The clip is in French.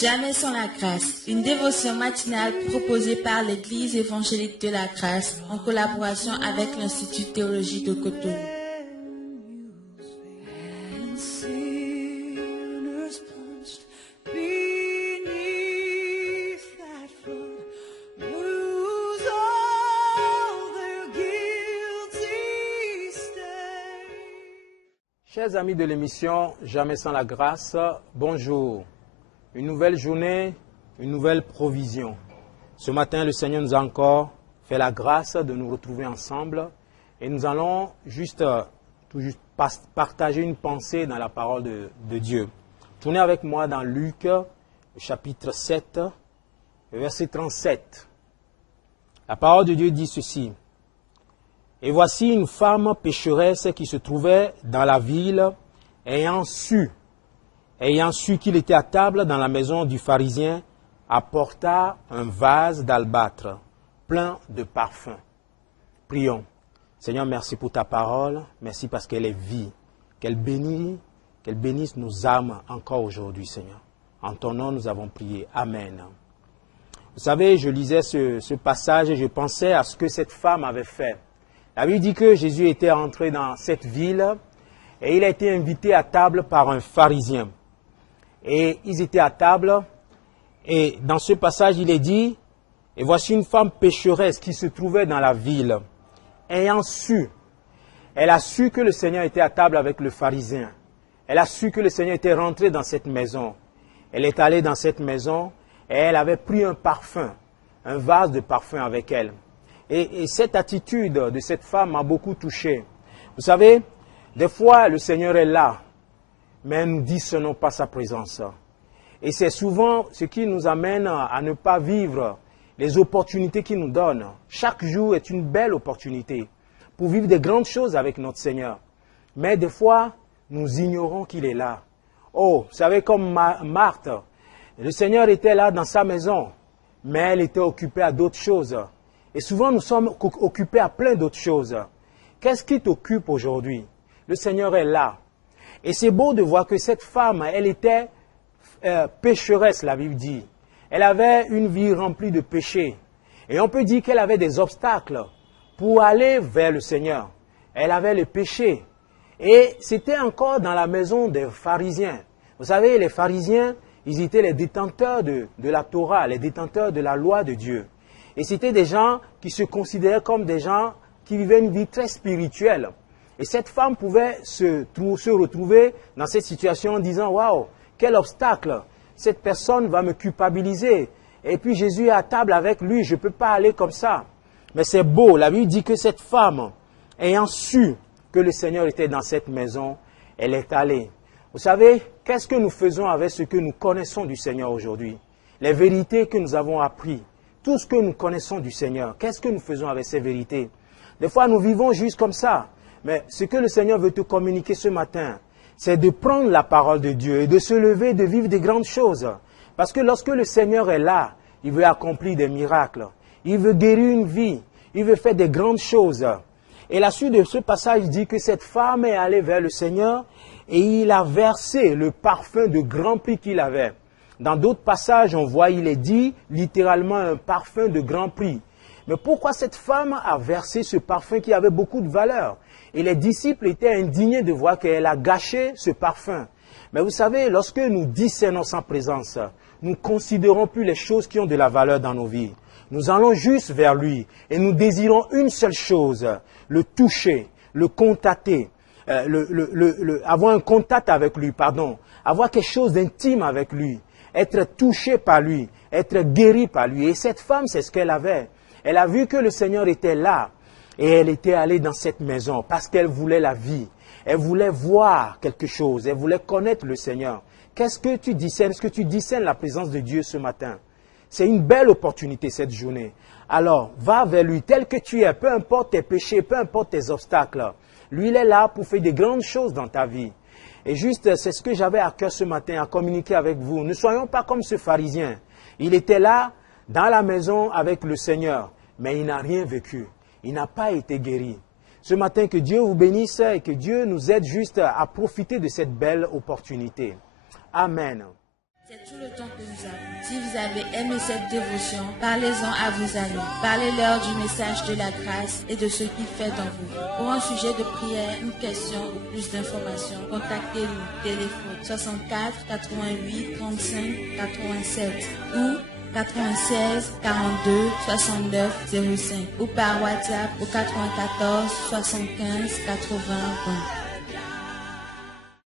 Jamais sans la grâce, une dévotion matinale proposée par l'Église évangélique de la grâce en collaboration avec l'Institut théologique de Cotonou. Chers amis de l'émission Jamais sans la grâce, bonjour. Une nouvelle journée, une nouvelle provision. Ce matin, le Seigneur nous a encore fait la grâce de nous retrouver ensemble et nous allons tout juste partager une pensée dans la parole de Dieu. Tournez avec moi dans Luc, chapitre 7, verset 37. La parole de Dieu dit ceci. Et voici une femme pécheresse qui se trouvait dans la ville, ayant su qu'il était à table dans la maison du pharisien, apporta un vase d'albâtre plein de parfums. Prions. Seigneur, merci pour ta parole. Merci parce qu'elle est vie. Qu'elle bénisse nos âmes encore aujourd'hui, Seigneur. En ton nom, nous avons prié. Amen. Vous savez, je lisais ce passage et je pensais à ce que cette femme avait fait. La Bible dit que Jésus était entré dans cette ville et il a été invité à table par un pharisien. Et ils étaient à table et dans ce passage, il est dit, et voici une femme pécheresse qui se trouvait dans la ville, ayant su, elle a su que le Seigneur était à table avec le pharisien. Elle a su que le Seigneur était rentré dans cette maison. Elle est allée dans cette maison et elle avait pris un parfum, un vase de parfum avec elle. Et cette attitude de cette femme m'a beaucoup touché. Vous savez, des fois, le Seigneur est là, mais nous discernons pas sa présence. Et c'est souvent ce qui nous amène à ne pas vivre les opportunités qu'il nous donne. Chaque jour est une belle opportunité pour vivre des grandes choses avec notre Seigneur. Mais des fois, nous ignorons qu'il est là. Oh, vous savez, comme Marthe, le Seigneur était là dans sa maison, mais elle était occupée à d'autres choses. Et souvent, nous sommes occupés à plein d'autres choses. Qu'est-ce qui t'occupe aujourd'hui? Le Seigneur est là. Et c'est beau de voir que cette femme, elle était pécheresse, la Bible dit. Elle avait une vie remplie de péchés. Et on peut dire qu'elle avait des obstacles pour aller vers le Seigneur. Elle avait le péché. Et c'était encore dans la maison des pharisiens. Vous savez, les pharisiens, ils étaient les détenteurs de la Torah, les détenteurs de la loi de Dieu. Et c'était des gens qui se considéraient comme des gens qui vivaient une vie très spirituelle. Et cette femme pouvait se retrouver dans cette situation en disant « Waouh, quel obstacle! Cette personne va me culpabiliser. Et puis Jésus est à table avec lui, je ne peux pas aller comme ça. » Mais c'est beau, la Bible dit que cette femme, ayant su que le Seigneur était dans cette maison, elle est allée. Vous savez, qu'est-ce que nous faisons avec ce que nous connaissons du Seigneur aujourd'hui? Les vérités que nous avons apprises. Tout ce que nous connaissons du Seigneur, qu'est-ce que nous faisons avec ces vérités? Des fois, nous vivons juste comme ça. Mais ce que le Seigneur veut te communiquer ce matin, c'est de prendre la parole de Dieu et de se lever, de vivre des grandes choses. Parce que lorsque le Seigneur est là, il veut accomplir des miracles. Il veut guérir une vie. Il veut faire des grandes choses. Et la suite de ce passage dit que cette femme est allée vers le Seigneur et il a versé le parfum de grand prix qu'il avait. Dans d'autres passages, on voit, il est dit littéralement un parfum de grand prix. Mais pourquoi cette femme a versé ce parfum qui avait beaucoup de valeur? Et les disciples étaient indignés de voir qu'elle a gâché ce parfum. Mais vous savez, lorsque nous discernons sa présence, nous ne considérons plus les choses qui ont de la valeur dans nos vies. Nous allons juste vers lui et nous désirons une seule chose, le toucher, le contacter, avoir un contact avec lui, avoir quelque chose d'intime avec lui. Être touché par lui, être guéri par lui. Et cette femme, c'est ce qu'elle avait. Elle a vu que le Seigneur était là et elle était allée dans cette maison parce qu'elle voulait la vie. Elle voulait voir quelque chose, elle voulait connaître le Seigneur. Qu'est-ce que tu discernes? Est-ce que tu discernes la présence de Dieu ce matin? C'est une belle opportunité cette journée. Alors, va vers lui tel que tu es, peu importe tes péchés, peu importe tes obstacles. Lui, il est là pour faire des grandes choses dans ta vie. Et juste, c'est ce que j'avais à cœur ce matin, à communiquer avec vous. Ne soyons pas comme ce pharisien. Il était là, dans la maison avec le Seigneur, mais il n'a rien vécu. Il n'a pas été guéri. Ce matin, que Dieu vous bénisse et que Dieu nous aide juste à profiter de cette belle opportunité. Amen. C'est tout le temps que nous avons. Si vous avez aimé cette dévotion, parlez-en à vos amis. Parlez-leur du message de la grâce et de ce qu'il fait dans vous. Pour un sujet de prière, une question ou plus d'informations, contactez-nous. Téléphone 64 88 35 87 ou 96 42 69 05 ou par WhatsApp au 94 75 80 20.